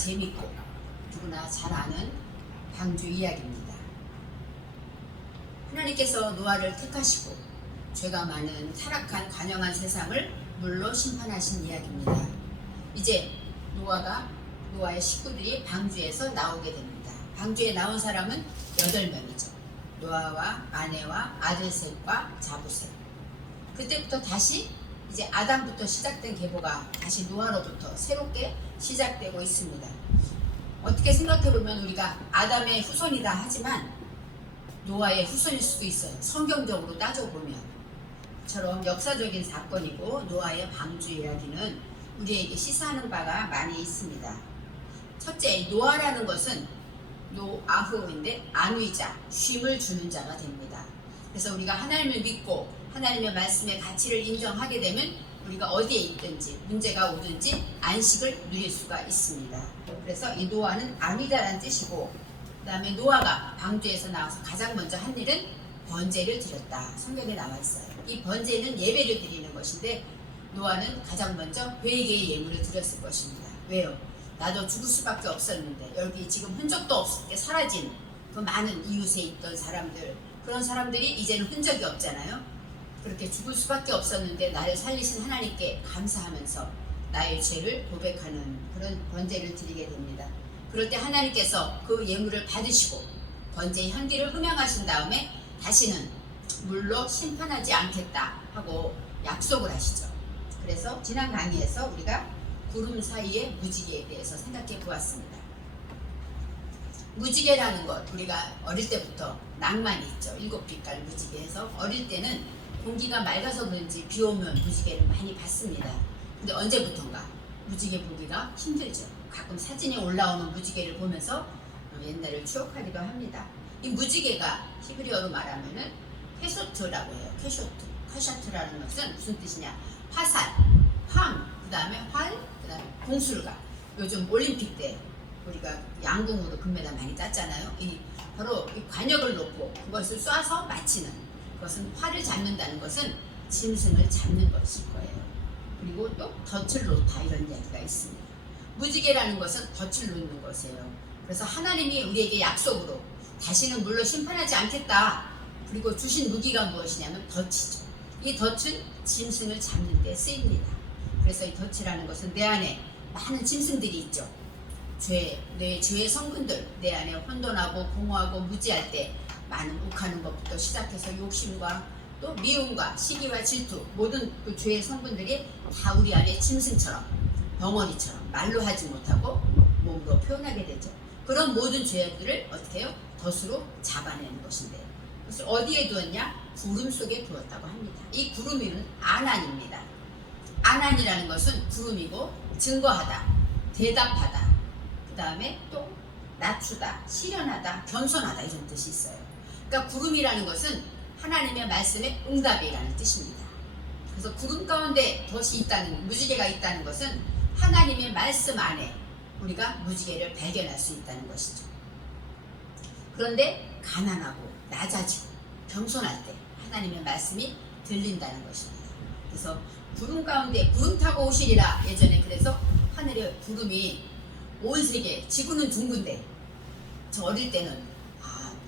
재밌고 누구나 잘 아는 방주 이야기입니다. 하나님께서 노아를 택하시고 죄가 많은 타락한 관영한 세상을 물로 심판하신 이야기입니다. 이제 노아의 식구들이 방주에서 나오게 됩니다. 방주에 나온 사람은 8명이죠. 노아와 아내와 아들 셋과 자부 셋. 그때부터 다시 이제 아담부터 시작된 계보가 다시 노아로부터 새롭게 시작되고 있습니다. 어떻게 생각해보면 우리가 아담의 후손이다 하지만 노아의 후손일 수도 있어요. 성경적으로 따져보면 처럼 역사적인 사건이고 노아의 방주 이야기는 우리에게 시사하는 바가 많이 있습니다. 첫째, 노아라는 것은 노아흐인데 안위자, 쉼을 주는 자가 됩니다. 그래서 우리가 하나님을 믿고 하나님의 말씀의 가치를 인정하게 되면 우리가 어디에 있든지 문제가 오든지 안식을 누릴 수가 있습니다. 그래서 이 노아는 안위자라는 뜻이고, 그 다음에 노아가 방주에서 나와서 가장 먼저 한 일은 번제를 드렸다. 성경에 나와 있어요. 이 번제는 예배를 드리는 것인데 노아는 가장 먼저 회개의 예물을 드렸을 것입니다. 왜요? 나도 죽을 수밖에 없었는데 여기 지금 흔적도 없을 때 사라진 그 많은 이웃에 있던 사람들, 그런 사람들이 이제는 흔적이 없잖아요. 그렇게 죽을 수밖에 없었는데 나를 살리신 하나님께 감사하면서 나의 죄를 고백하는 그런 번제를 드리게 됩니다. 그럴 때 하나님께서 그 예물을 받으시고 번제의 향기를 흠양하신 다음에 다시는 물로 심판하지 않겠다 하고 약속을 하시죠. 그래서 지난 강의에서 우리가 구름 사이의 무지개에 대해서 생각해 보았습니다. 무지개라는 것, 우리가 어릴 때부터 낭만이 있죠. 7빛깔 무지개에서 어릴 때는 공기가 맑아서 그런지 비 오면 무지개를 많이 봤습니다. 근데 언제부턴가 무지개 보기가 힘들죠. 가끔 사진에 올라오는 무지개를 보면서 옛날을 추억하기도 합니다. 이 무지개가 히브리어로 말하면은 캐쇼트라고 해요. 캐쇼트라는 것은 무슨 뜻이냐? 화살, 황, 그 다음에 활, 그 다음에 공술가. 요즘 올림픽 때 우리가 양궁으로 금메달 많이 땄잖아요. 바로 이 관역을 놓고 그것을 쏴서 맞히는, 그것은 활을 잡는다는 것은 짐승을 잡는 것일 거예요. 그리고 또 덫을 놓다, 이런 이야기가 있습니다. 무지개라는 것은 덫을 놓는 것이에요. 그래서 하나님이 우리에게 약속으로 다시는 물로 심판하지 않겠다. 그리고 주신 무기가 무엇이냐면 덫이죠. 이 덫은 짐승을 잡는 데 쓰입니다. 그래서 이 덫이라는 것은 내 안에 많은 짐승들이 있죠. 내 죄의 성분들, 내 안에 혼돈하고 공허하고 무지할 때 많은 욱하는 것부터 시작해서 욕심과 또 미움과 시기와 질투, 모든 그 죄의 성분들이 다 우리 안에 짐승처럼, 덩어리처럼 말로 하지 못하고 몸으로 표현하게 되죠. 그런 모든 죄들을 어떻게 해요? 덫으로 잡아내는 것인데, 그것을 어디에 두었냐? 구름 속에 두었다고 합니다. 이 구름이는 아난입니다. 아난이라는 것은 구름이고 증거하다, 대답하다, 그 다음에 또 낮추다, 실현하다, 겸손하다, 이런 뜻이 있어요. 그러니까 구름이라는 것은 하나님의 말씀의 응답이라는 뜻입니다. 그래서 구름 가운데 덫이 있다는, 무지개가 있다는 것은 하나님의 말씀 안에 우리가 무지개를 발견할 수 있다는 것이죠. 그런데 가난하고 낮아지고 겸손할 때 하나님의 말씀이 들린다는 것입니다. 그래서 구름 가운데 구름 타고 오시리라. 예전에 그래서 하늘에 구름이 온 세계, 지구는 둥근데 저 어릴 때는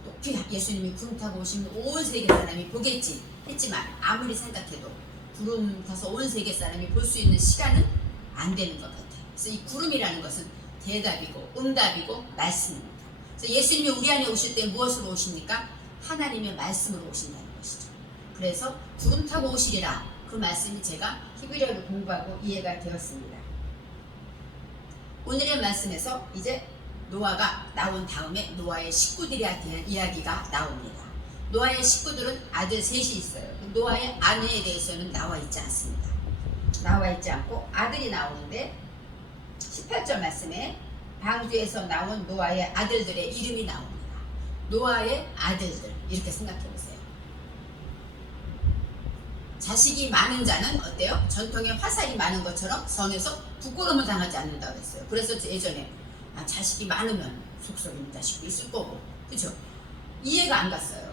높이 예수님이 구름 타고 오시면 온 세계 사람이 보겠지 했지만 아무리 생각해도 구름 타서 온 세계 사람이 볼 수 있는 시간은 안 되는 것 같아요. 그래서 이 구름이라는 것은 대답이고 응답이고 말씀입니다. 그래서 예수님이 우리 안에 오실 때 무엇으로 오십니까? 하나님의 말씀으로 오신다는 것이죠. 그래서 구름 타고 오시리라, 그 말씀이 제가 히브리어를 공부하고 이해가 되었습니다. 오늘의 말씀에서 이제 노아가 나온 다음에 노아의 식구들에 대한 이야기가 나옵니다. 노아의 식구들은 아들 셋이 있어요. 노아의 아내에 대해서는 나와 있지 않습니다. 나와 있지 않고 아들이 나오는데 18절 말씀에 방주에서 나온 노아의 아들들의 이름이 나옵니다. 노아의 아들들, 이렇게 생각해 보세요. 자식이 많은 자는 어때요? 전통에 화살이 많은 것처럼 성에서 부끄러움을 당하지 않는다고 했어요. 그래서 예전에 자식이 많으면 속썩이는 자식도 있을 거고, 그렇죠? 이해가 안 갔어요.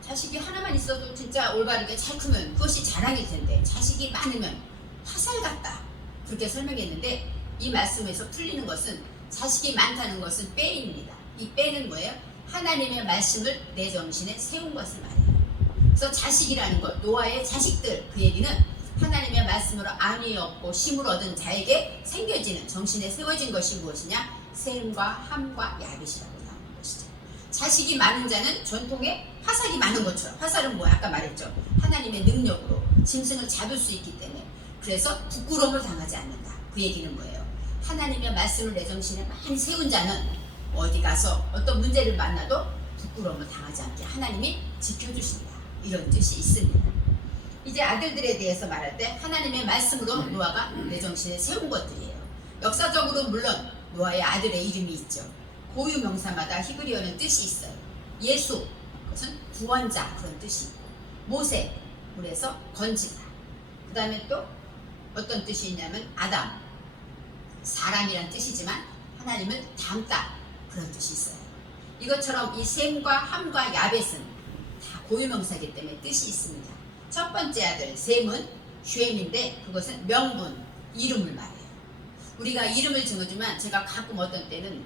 자식이 하나만 있어도 진짜 올바르게 잘 크면 그것이 자랑일 텐데 자식이 많으면 화살 같다, 그렇게 설명했는데 이 말씀에서 풀리는 것은 자식이 많다는 것은 빼입니다. 이 빼는 뭐예요? 하나님의 말씀을 내 정신에 세운 것을 말해요. 그래서 자식이라는 것, 노아의 자식들, 그 얘기는 하나님의 말씀으로 안위 얻고 힘을 얻은 자에게 생겨지는, 정신에 세워진 것이 무엇이냐? 셈과 함과 야벳이라고 나오는 것이죠. 자식이 많은 자는 전통에 화살이 많은 것처럼, 화살은 뭐야? 아까 말했죠. 하나님의 능력으로 짐승을 잡을 수 있기 때문에, 그래서 부끄러움을 당하지 않는다. 그 얘기는 뭐예요? 하나님의 말씀을 내 정신에 많이 세운 자는 어디 가서 어떤 문제를 만나도 부끄러움을 당하지 않게 하나님이 지켜주신다. 이런 뜻이 있습니다. 이제 아들들에 대해서 말할 때 하나님의 말씀으로 노아가 내 정신에 세운 것들이에요. 역사적으로 물론 노아의 아들의 이름이 있죠. 고유 명사마다 히브리어는 뜻이 있어요. 예수, 그것은 구원자, 그런 뜻이 있고, 모세, 물에서 건지다. 그 다음에 또 어떤 뜻이 있냐면 아담, 사람이란 뜻이지만 하나님을 닮다, 그런 뜻이 있어요. 이것처럼 이 셈과 함과 야벳은 다 고유명사이기 때문에 뜻이 있습니다. 첫 번째 아들 셈은 쉐임인데 그것은 명분, 이름을 말해요. 우리가 이름을 정해주면 제가 가끔 어떤 때는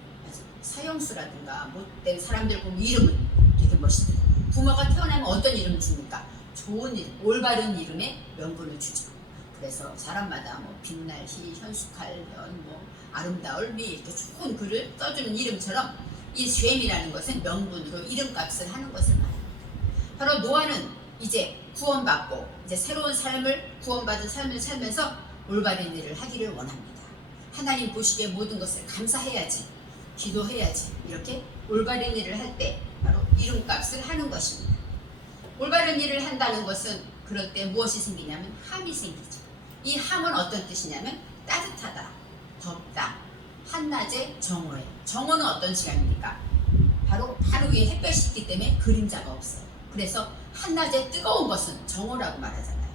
사형수라든가 못된 사람들 보면 이름은 되게 멋있더라고요. 부모가 태어나면 어떤 이름을 줍니까? 좋은 이름, 올바른 이름에 명분을 주죠. 그래서 사람마다 뭐 빛날희, 현숙할현, 뭐 아름다울 미, 이렇게 좋은 글을 써주는 이름처럼 이 쉐임이라는 것은 명분으로 이름값을 하는 것을 말합니다. 바로 노아는 이제 구원받고 이제 새로운 삶을, 구원받은 삶을 살면서 올바른 일을 하기를 원합니다. 하나님 보시기에 모든 것을 감사해야지, 기도해야지, 이렇게 올바른 일을 할 때 바로 이름값을 하는 것입니다. 올바른 일을 한다는 것은 그럴 때 무엇이 생기냐면 함이 생기죠. 이 함은 어떤 뜻이냐면 따뜻하다, 덥다, 한낮의 정오예요. 정오는 어떤 시간입니까? 바로 하루 위에 햇볕이 있기 때문에 그림자가 없어요. 그래서 한낮의 뜨거운 것은 정오라고 말하잖아요.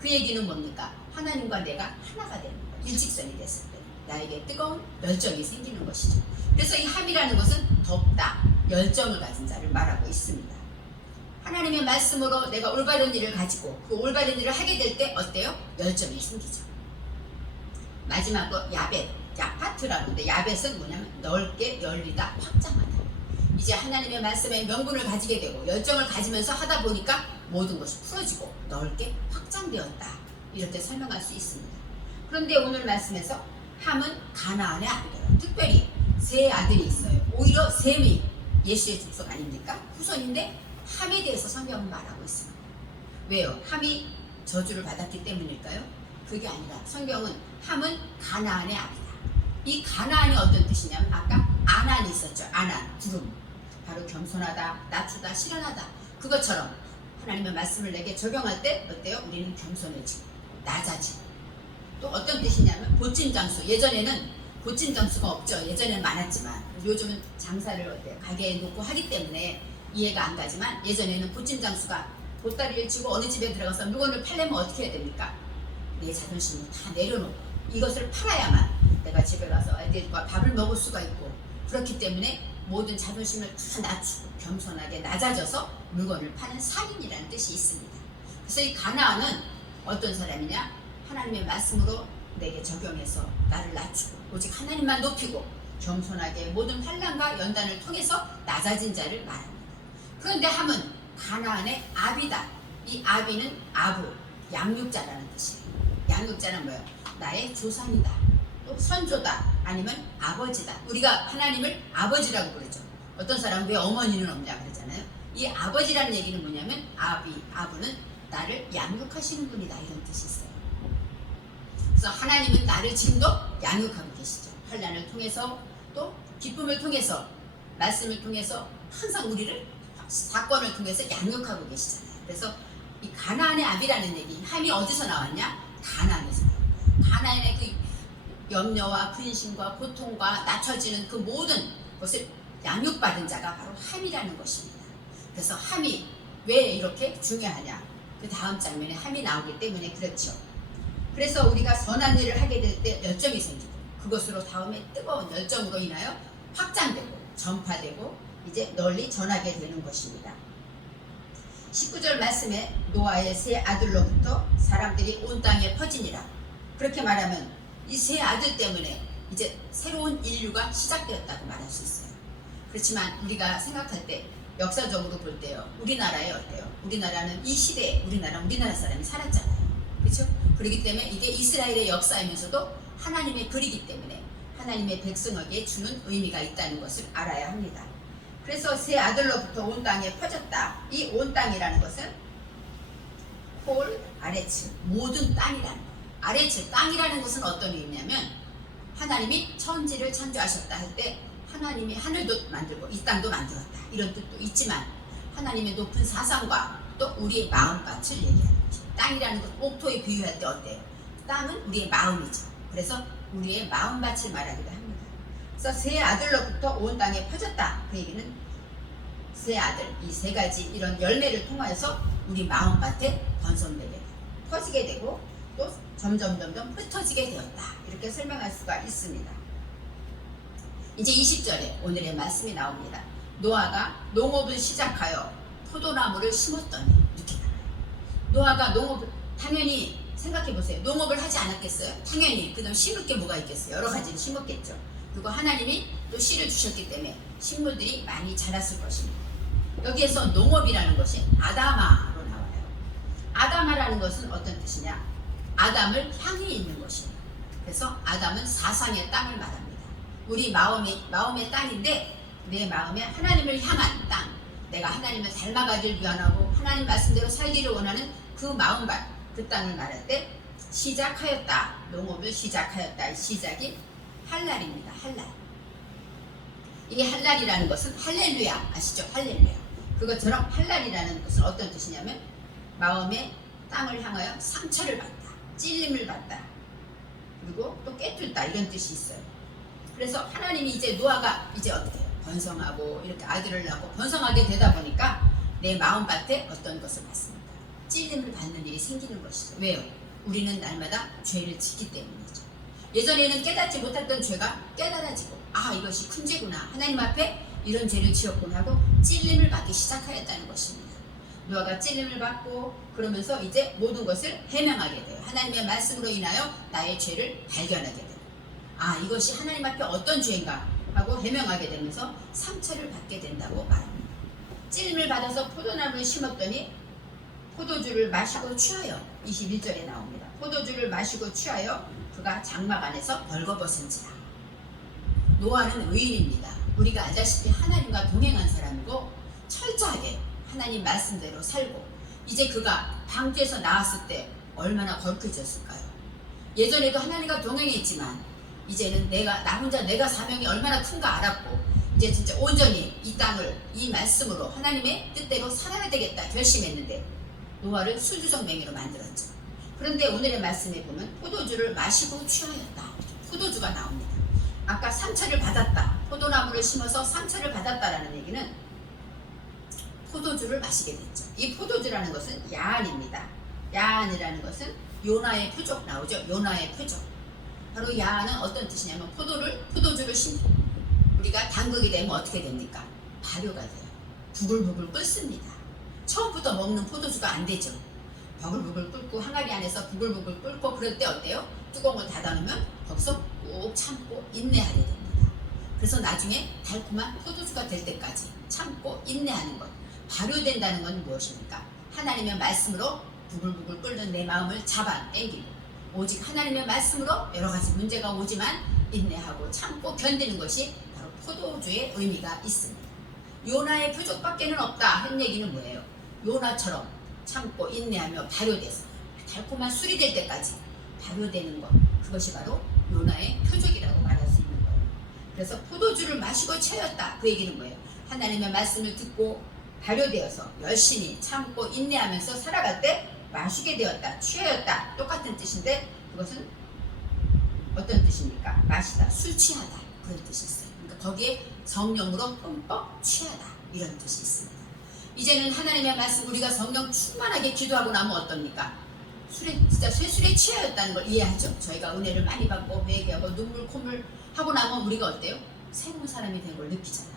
그 얘기는 뭡니까? 하나님과 내가 하나가 되는 것, 일직선이 됐을 때 나에게 뜨거운 열정이 생기는 것이죠. 그래서 이 함이라는 것은 덥다, 열정을 가진 자를 말하고 있습니다. 하나님의 말씀으로 내가 올바른 일을 가지고 그 올바른 일을 하게 될 때 어때요? 열정이 생기죠. 마지막으로 야벳, 야파트라고 하는데 야벳은 뭐냐면 넓게 열리다, 확장하다. 이제 하나님의 말씀에 명분을 가지게 되고 열정을 가지면서 하다 보니까 모든 것이 풀어지고 넓게 확장되었다. 이렇게 설명할 수 있습니다. 그런데 오늘 말씀에서 함은 가나안의 아들이에요. 특별히 세 아들이 있어요. 오히려 셈이 예수의 족속 아닙니까? 후손인데 함에 대해서 성경은 말하고 있습니다. 왜요? 함이 저주를 받았기 때문일까요? 그게 아니라 성경은 함은 가나안의 아비다. 이 가나안이 어떤 뜻이냐면 아까 아난이 있었죠. 아난, 구름. 바로 겸손하다, 낮추다, 실현하다. 그것처럼 하나님의 말씀을 내게 적용할 때 어때요? 우리는 겸손해지고 낮아지고. 또 어떤 뜻이냐면 보침 장수. 예전에는 보침 장수가 없죠. 예전에는 많았지만 요즘은 장사를 어때요? 가게에 놓고 하기 때문에 이해가 안 가지만 예전에는 보침 장수가 보따리를 쥐고 어느 집에 들어가서 물건을 팔려면 어떻게 해야 됩니까? 내 자존심을 다 내려놓고 이것을 팔아야만 내가 집에 가서 애들과 밥을 먹을 수가 있고, 그렇기 때문에 모든 자존심을 다 낮추고 겸손하게 낮아져서 물건을 파는 상인이라는 뜻이 있습니다. 그래서 이 가나안은 어떤 사람이냐? 하나님의 말씀으로 내게 적용해서 나를 낮추고 오직 하나님만 높이고 겸손하게 모든 환난과 연단을 통해서 낮아진 자를 말합니다. 그런데 함은 가나안의 아비다. 이 아비는 아부, 양육자라는 뜻이에요. 양육자는 뭐예요? 나의 조상이다, 또 선조다, 아니면 아버지다. 우리가 하나님을 아버지라고 부르죠. 어떤 사람은 왜 어머니는 없냐 그러잖아요. 이 아버지라는 얘기는 뭐냐면 아부는 나를 양육하시는 분이다, 이런 뜻이 있어요. 그래서 하나님은 나를 지금도 양육하고 계시죠. 환난을 통해서 또 기쁨을 통해서 말씀을 통해서 항상 우리를 사건을 통해서 양육하고 계시잖아요. 그래서 이 가나안의 아비라는 얘기, 함이 어디서 나왔냐? 가나안에서 나왔어요. 가나안의 그 염려와 근심과 고통과 낮춰지는 그 모든 것을 양육받은 자가 바로 함이라는 것입니다. 그래서 함이 왜 이렇게 중요하냐? 그 다음 장면에 함이 나오기 때문에 그렇죠. 그래서 우리가 선한 일을 하게 될 때 열정이 생기고 그것으로 다음에 뜨거운 열정으로 인하여 확장되고 전파되고 이제 널리 전하게 되는 것입니다. 19절 말씀에 노아의 세 아들로부터 사람들이 온 땅에 퍼지니라. 그렇게 말하면 이 세 아들 때문에 이제 새로운 인류가 시작되었다고 말할 수 있어요. 그렇지만 우리가 생각할 때 역사적으로 볼 때요, 우리나라에 어때요? 우리나라는 이 시대에 우리나라 사람이 살았잖아요. 그렇죠? 그렇기 때문에 이게 이스라엘의 역사이면서도 하나님의 글이기 때문에 하나님의 백성에게 주는 의미가 있다는 것을 알아야 합니다. 그래서 새 아들로부터 온 땅에 퍼졌다. 이 온 땅이라는 것은 홀 아레츠, 모든 땅이라는 거예요. 아레츠, 땅이라는 것은 어떤 의미냐면 하나님이 천지를 창조하셨다 할 때 하나님이 하늘도 만들고 이 땅도 만들었다, 이런 뜻도 있지만 하나님의 높은 사상과 또 우리의 마음밭을 얘기하는 거죠. 땅이라는 것, 옥토에 비유할 때 어때요? 땅은 우리의 마음이죠. 그래서 우리의 마음밭을 말하기도 합니다. 그래서 새 아들로부터 온 땅에 퍼졌다. 그 얘기는 새 아들, 이 세 가지 이런 열매를 통하여서 우리 마음밭에 번성되게 되고 퍼지게 되고 또 점점 흩어지게 되었다. 이렇게 설명할 수가 있습니다. 이제 20절에 오늘의 말씀이 나옵니다. 노아가 농업을 시작하여 포도나무를 심었더니, 이렇게 나와요. 노아가 농업을, 당연히 생각해보세요. 농업을 하지 않았겠어요? 당연히. 그 다음 심을 게 뭐가 있겠어요? 여러 가지를 심었겠죠. 그리고 하나님이 또 씨를 주셨기 때문에 식물들이 많이 자랐을 것입니다. 여기에서 농업이라는 것이 아다마로 나와요. 아다마라는 것은 어떤 뜻이냐? 아담을 향해 있는 것입니다. 그래서 아담은 사상의 땅을 말합니다. 우리 마음의 땅인데, 내 마음에 하나님을 향한 땅, 내가 하나님을 닮아가길 위하고 하나님 말씀대로 살기를 원하는 그 마음밭, 그 땅을 말할 때 시작하였다, 농업을 시작하였다. 이 시작이 할랄입니다. 할랄. 이 할랄이라는 것은 할렐루야, 아시죠? 할렐루야. 그것처럼 할랄이라는 것은 어떤 뜻이냐면 마음의 땅을 향하여 상처를 받다, 찔림을 받다, 그리고 또 깨뚫다, 이런 뜻이 있어요. 그래서 하나님이 이제 노아가 이제 어떻게 해요? 번성하고 이렇게 아들을 낳고 번성하게 되다 보니까 내 마음밭에 어떤 것을 받습니다. 찔림을 받는 일이 생기는 것이죠. 왜요? 우리는 날마다 죄를 짓기 때문이죠. 예전에는 깨닫지 못했던 죄가 깨달아지고, 아, 이것이 큰 죄구나, 하나님 앞에 이런 죄를 지었구나 하고 찔림을 받기 시작하였다는 것입니다. 노아가 찔림을 받고 그러면서 이제 모든 것을 해명하게 돼요. 하나님의 말씀으로 인하여 나의 죄를 발견하게 돼요. 아, 이것이 하나님 앞에 어떤 죄인가 하고 해명하게 되면서 상처를 받게 된다고 말합니다. 찔림을 받아서 포도나무를 심었더니 포도주를 마시고 취하여, 21절에 나옵니다. 포도주를 마시고 취하여 그가 장막 안에서 벌거벗은지라. 노아는 의인입니다. 우리가 알다시피 하나님과 동행한 사람이고 철저하게 하나님 말씀대로 살고, 이제 그가 방주에서 나왔을 때 얼마나 거룩해졌을까요? 예전에도 하나님과 동행했지만 이제는 나 혼자 내가 사명이 얼마나 큰가 알았고, 이제 진짜 온전히 이 땅을 이 말씀으로 하나님의 뜻대로 살아야 되겠다 결심했는데 노아를 술주정맹이로 만들었죠. 그런데 오늘의 말씀에 보면 포도주를 마시고 취하였다, 포도주가 나옵니다. 아까 상처를 받았다, 포도나무를 심어서 상처를 받았다라는 얘기는 포도주를 마시게 됐죠. 이 포도주라는 것은 야한입니다. 야한이라는 것은 요나의 표적 나오죠. 요나의 표적. 바로 야한은 어떤 뜻이냐면 포도주를 심고 우리가 담그게 되면 어떻게 됩니까? 발효가 돼요. 부글부글 끓습니다. 처음부터 먹는 포도주가 안 되죠. 버글버글 끓고 항아리 안에서 부글부글 끓고 그럴 때 어때요? 뚜껑을 닫아놓으면 거기서 꼭 참고 인내하게 됩니다. 그래서 나중에 달콤한 포도주가 될 때까지 참고 인내하는 것. 발효된다는 건 무엇입니까? 하나님의 말씀으로 부글부글 끓는 내 마음을 잡아 당기고 오직 하나님의 말씀으로 여러 가지 문제가 오지만 인내하고 참고 견디는 것이 바로 포도주의 의미가 있습니다. 요나의 표적밖에는 없다 한 얘기는 뭐예요? 요나처럼 참고 인내하며 발효돼서 달콤한 술이 될 때까지 발효되는 것, 그것이 바로 요나의 표적이라고 말할 수 있는 거예요. 그래서 포도주를 마시고 채였다, 그 얘기는 뭐예요? 하나님의 말씀을 듣고 발효되어서 열심히 참고 인내하면서 살아갈 때 마시게 되었다, 취하였다, 똑같은 뜻인데 그것은 어떤 뜻입니까? 마시다, 술 취하다, 그런 뜻이 있어요. 그러니까 거기에 성령으로 흠뻑 취하다, 이런 뜻이 있습니다. 이제는 하나님의 말씀, 우리가 성령 충만하게 기도하고 나면 어떻습니까? 진짜 쇠술에 취하였다는 걸 이해하죠. 저희가 은혜를 많이 받고 회개하고 눈물 콧물 하고 나면 우리가 어때요? 새로운 사람이 된 걸 느끼잖아요.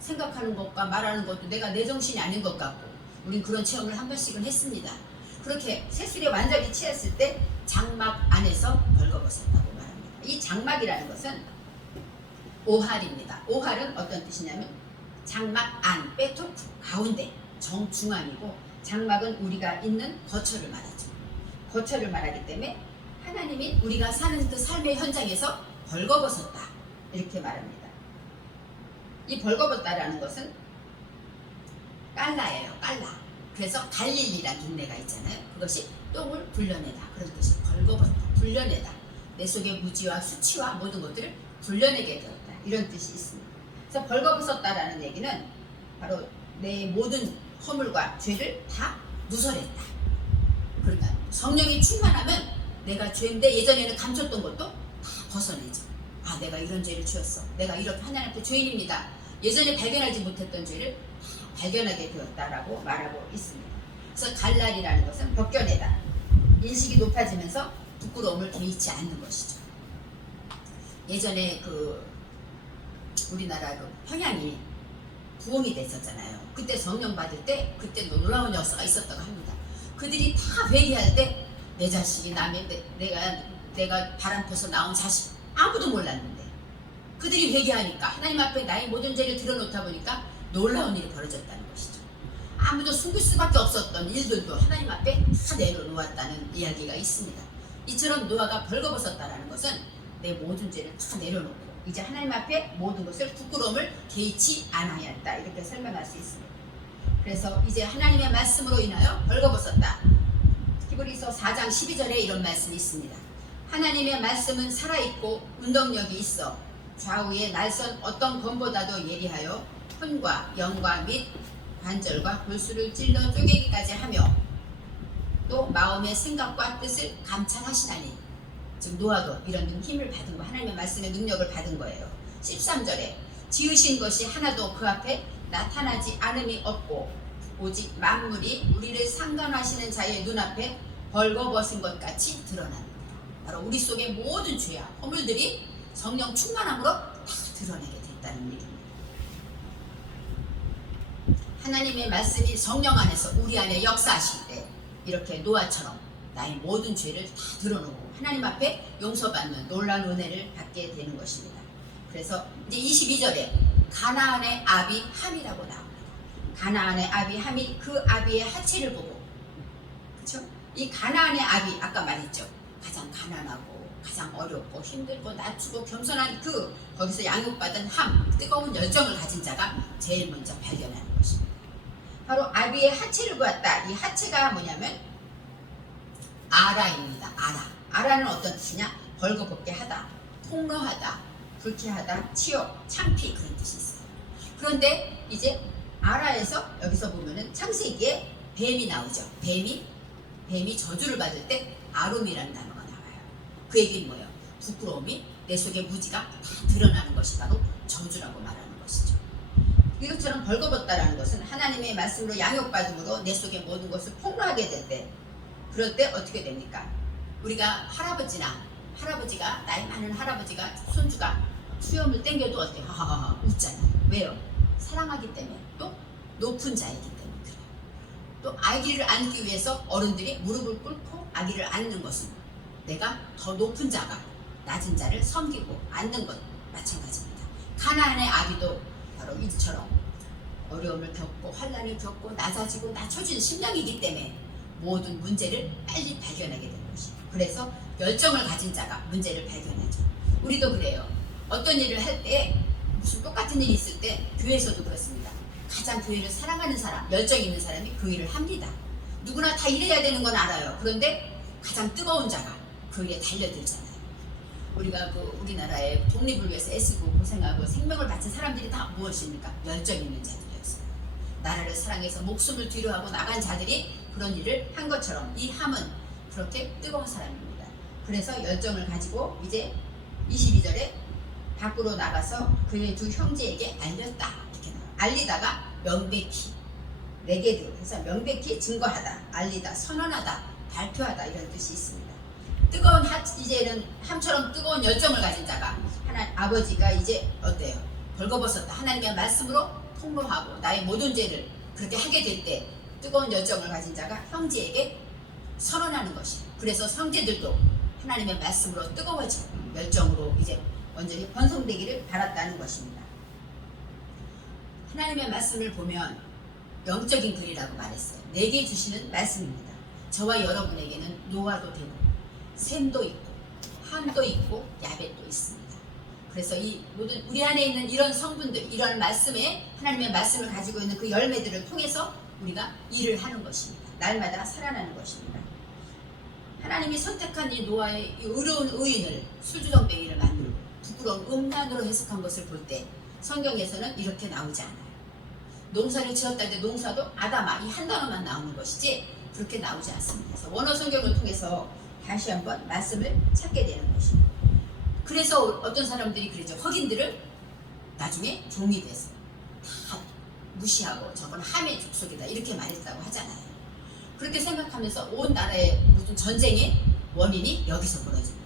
생각하는 것과 말하는 것도 내가 내 정신이 아닌 것 같고, 우린 그런 체험을 한 번씩은 했습니다. 그렇게 새술에 완전히 취했을 때 장막 안에서 벌거벗었다고 말합니다. 이 장막이라는 것은 오할입니다. 오할은 어떤 뜻이냐면 장막 안, 빼토크 가운데 정중앙이고, 장막은 우리가 있는 거처를 말하죠. 거처를 말하기 때문에 하나님이 우리가 사는 그 삶의 현장에서 벌거벗었다 이렇게 말합니다. 이 벌거벗다라는 것은 깔라예요. 깔라. 그래서 갈릴리라는 동네가 있잖아요. 그것이 똥을 불려내다 그런 뜻이 벌거벗다, 불려내다. 내 속의 무지와 수치와 모든 것들을 불려내게 되었다 이런 뜻이 있습니다. 그래서 벌거벗었다라는 얘기는 바로 내 모든 허물과 죄를 다 누설했다. 그러니까 성령이 충만하면 내가 죄인데 예전에는 감췄던 것도 다 벗어내죠. 아, 내가 이런 죄를 지었어. 내가 이렇게 하나님 앞에 죄인입니다. 예전에 발견하지 못했던 죄를 다 발견하게 되었다라고 말하고 있습니다. 그래서 갈랄이라는 것은 벗겨내다. 인식이 높아지면서 부끄러움을 개의치 않는 것이죠. 예전에 우리나라 평양이 부흥이 됐었잖아요. 그때 성령 받을 때 그때 놀라운 역사가 있었다고 합니다. 그들이 다 회개할 때 내 자식이 내가 바람 펴서 낳은 자식 아무도 몰랐는데 그들이 회개하니까 하나님 앞에 나의 모든 죄를 드러놓다 보니까 놀라운 일이 벌어졌다는 것이죠. 아무도 숨길 수밖에 없었던 일들도 하나님 앞에 다 내려놓았다는 이야기가 있습니다. 이처럼 노아가 벌거벗었다라는 것은 내 모든 죄를 다 내려놓고 이제 하나님 앞에 모든 것을 부끄러움을 개의치 않아야 한다 이렇게 설명할 수 있습니다. 그래서 이제 하나님의 말씀으로 인하여 벌거벗었다. 히브리서 4장 12절에 이런 말씀이 있습니다. 하나님의 말씀은 살아있고 운동력이 있어 좌우의 날선 어떤 검보다도 예리하여 혼과 영과 및 관절과 골수를 찔러 쪼개기까지 하며 또 마음의 생각과 뜻을 감찰하시나니. 즉 노아도 이런 힘을 받은 거, 하나님의 말씀의 능력을 받은 거예요. 13절에 지으신 것이 하나도 그 앞에 나타나지 않음이 없고 오직 만물이 우리를 상관하시는 자의 눈앞에 벌거벗은 것 같이 드러납니다. 바로 우리 속의 모든 죄와 허물들이 성령 충만함으로 다 드러내게 됐다는 얘기입니다. 하나님의 말씀이 성령 안에서 우리 안에 역사하실 때 이렇게 노아처럼 나의 모든 죄를 다 드러놓고 하나님 앞에 용서받는 놀라운 은혜를 받게 되는 것입니다. 그래서 이제 22절에 가나안의 아비 함이라고 나옵니다. 가나안의 아비 함이 그 아비의 하체를 보고, 그렇죠? 이 가나안의 아비 아까 말했죠. 가장 가난하고 가장 어렵고 힘들고 낮추고 겸손한 거기서 양육받은 함, 뜨거운 열정을 가진 자가 제일 먼저 발견하는 것입니다. 바로 아비의 하체를 보았다. 이 하체가 뭐냐면 아라입니다. 아라는 어떤 뜻이냐? 벌거벗게 하다, 폭로하다, 불쾌하다, 치욕, 창피 그런 뜻이 있어요. 그런데 이제 아라에서 여기서 보면은 창세기에 뱀이 나오죠. 뱀이 저주를 받을 때 아룸이라는 단어가 나와요. 그 얘기는 뭐예요? 부끄러움이 내 속의 무지가 다 드러나는 것이 바로 저주라고 말하는 것이죠. 이것처럼 벌거벗다라는 것은 하나님의 말씀으로 양육받음으로 내 속의 모든 것을 폭로하게 될 때, 그럴 때 어떻게 됩니까? 우리가 할아버지가 나이 많은 할아버지가 손주가 수염을 땡겨도 어때요? 하하하 웃잖아요. 왜요? 사랑하기 때문에, 또 높은 자이기 때문에 그래요. 또 아기를 안기 위해서 어른들이 무릎을 꿇고 아기를 안는 것은 내가 더 높은 자가 낮은 자를 섬기고 안는 것 마찬가지입니다. 가나안의 아비도 바로 이처럼 어려움을 겪고 환난을 겪고 낮아지고 낮춰진 심령이기 때문에 모든 문제를 빨리 발견하게 되는 것이에요. 그래서 열정을 가진 자가 문제를 발견하죠. 우리도 그래요. 어떤 일을 할 때 무슨 똑같은 일이 있을 때 교회에서도 그렇습니다. 가장 교회를 사랑하는 사람, 열정 있는 사람이 그 일을 합니다. 누구나 다 일해야 되는 건 알아요. 그런데 가장 뜨거운 자가 그 일에 달려들잖아요. 우리가 우리나라의 독립을 위해서 애쓰고 고생하고 생명을 바친 사람들이 다 무엇입니까? 열정 있는 자들이었어요. 나라를 사랑해서 목숨을 뒤로하고 나간 자들이 그런 일을 한 것처럼 이 함은 그렇게 뜨거운 사람입니다. 그래서 열정을 가지고 이제 22절에 밖으로 나가서 그의 두 형제에게 알렸다. 이렇게 나와요. 알리다가 명백히, 레게드 해서 명백히 증거하다, 알리다, 선언하다, 발표하다 이런 뜻이 있습니다. 뜨거운 이제는 함처럼 뜨거운 열정을 가진 자가 아버지가 이제 어때요? 벌거벗었다. 하나님의 말씀으로 폭로하고 나의 모든 죄를 그렇게 하게 될 때 뜨거운 열정을 가진 자가 형제에게 선언하는 것이. 그래서 형제들도 하나님의 말씀으로 뜨거워지고 열정으로 이제 완전히 번성되기를 바랐다는 것입니다. 하나님의 말씀을 보면 영적인 글이라고 말했어요. 내게 주시는 말씀입니다. 저와 여러분에게는 노아도 되고 셈도 있고 함도 있고 야벳도 있습니다. 그래서 이 모든 우리 안에 있는 이런 성분들, 이런 말씀에 하나님의 말씀을 가지고 있는 그 열매들을 통해서 우리가 일을 하는 것입니다. 날마다 살아나는 것입니다. 하나님이 선택한 이 노아의 이 의로운 의인을 술주정뱅이를 만들고 부끄러운 음란으로 해석한 것을 볼 때 성경에서는 이렇게 나오지 않아요. 농사를 지었다 할 때 농사도 아담아 이 한 단어만 나오는 것이지 그렇게 나오지 않습니다. 그래서 원어 성경을 통해서 다시 한번 말씀을 찾게 되는 것입니다. 그래서 어떤 사람들이 그러죠. 흑인들을 나중에 종이 돼서 다 무시하고 저건 함의 족속이다 이렇게 말했다고 하잖아요. 그렇게 생각하면서 온 나라의 무슨 전쟁의 원인이 여기서 벌어집니다.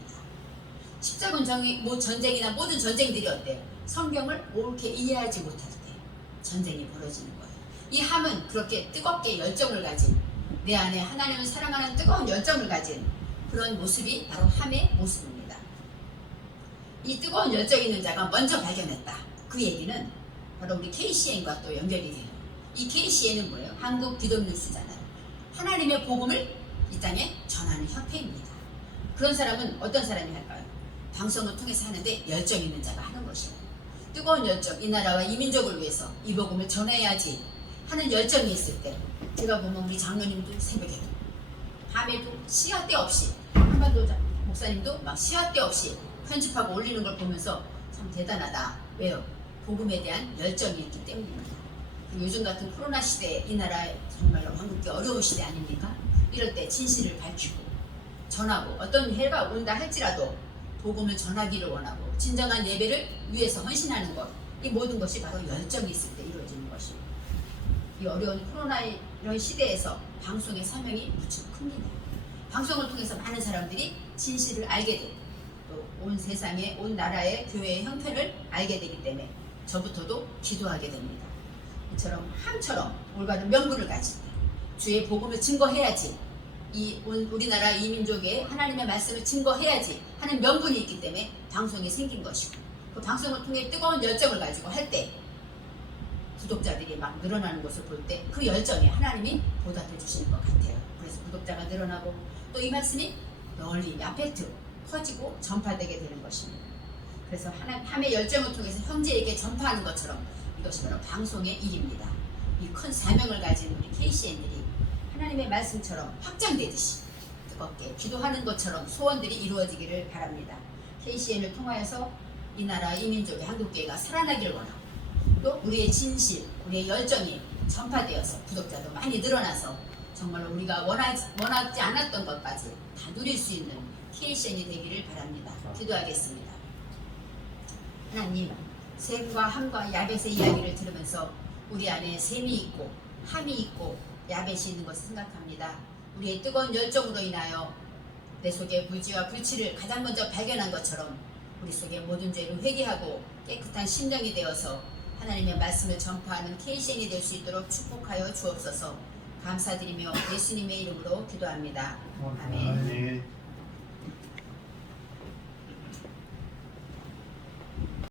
십자군 뭐 전쟁이나 모든 전쟁들이 어때요? 성경을 옳게 이해하지 못할 때 전쟁이 벌어지는 거예요. 이 함은 그렇게 뜨겁게 열정을 가진 내 안에 하나님을 사랑하는 뜨거운 열정을 가진 그런 모습이 바로 함의 모습입니다. 이 뜨거운 열정 있는 자가 먼저 발견했다. 그 얘기는 바로 우리 KCN과 또 연결이 돼요. 이 KCN은 뭐예요? 한국 기독뉴스잖아요. 하나님의 복음을 이 땅에 전하는 협회입니다. 그런 사람은 어떤 사람이 할까요? 방송을 통해서 하는데 열정 있는 자가 하는 것이에요. 뜨거운 열정, 이 나라와 이 민족을 위해서 이 복음을 전해야지 하는 열정이 있을 때 제가 보면 우리 장로님도 새벽에도 밤에도 시야 때 없이 한반도 목사님도 막 시야 때 없이 편집하고 올리는 걸 보면서 참 대단하다. 왜요? 복음에 대한 열정이 있기 때문입니다. 요즘 같은 코로나 시대에 이 나라 정말로 한국이 어려운 시대 아닙니까? 이럴 때 진실을 밝히고 전하고 어떤 해가 온다 할지라도 복음을 전하기를 원하고 진정한 예배를 위해서 헌신하는 것, 이 모든 것이 바로 열정이 있을 때 이루어지는 것입니다. 이 어려운 코로나 이런 시대에서 방송의 사명이 무척 큽니다. 방송을 통해서 많은 사람들이 진실을 알게 되고 또 온 세상의 온 나라의 교회의 형편을 알게 되기 때문에 저부터도 기도하게 됩니다. 이처럼 함처럼 올바른 명분을 가진 주의 복음을 증거해야지 이 우리나라 이 민족의 하나님의 말씀을 증거해야지 하는 명분이 있기 때문에 방송이 생긴 것이고 그 방송을 통해 뜨거운 열정을 가지고 할 때 구독자들이 막 늘어나는 것을 볼 때 그 열정에 하나님이 보답해 주시는 것 같아요. 그래서 구독자가 늘어나고 또 이 말씀이 널리 야페트 퍼지고 전파되게 되는 것입니다. 그래서 함의 열정을 통해서 형제에게 전파하는 것처럼 이것이 바로 방송의 일입니다. 이 큰 사명을 가진 우리 KCN들이 하나님의 말씀처럼 확장되듯이 뜨겁게 기도하는 것처럼 소원들이 이루어지기를 바랍니다. KCN을 통하여서 이 나라 이 민족의 한국교회가 살아나길 원하고 또 우리의 진실, 우리의 열정이 전파되어서 구독자도 많이 늘어나서 정말로 우리가 원하지 않았던 것까지 다 누릴 수 있는 KCN이 되기를 바랍니다. 기도하겠습니다. 하나님, 셈과 함과 야벳의 이야기를 들으면서 우리 안에 셈이 있고 함이 있고 야벳이 있는 것을 생각합니다. 우리의 뜨거운 열정으로 인하여 내 속에 무지와 불치를 가장 먼저 발견한 것처럼 우리 속에 모든 죄를 회개하고 깨끗한 심령이 되어서 하나님의 말씀을 전파하는 KCN이 될 수 있도록 축복하여 주옵소서. 감사드리며 예수님의 이름으로 기도합니다. 아멘.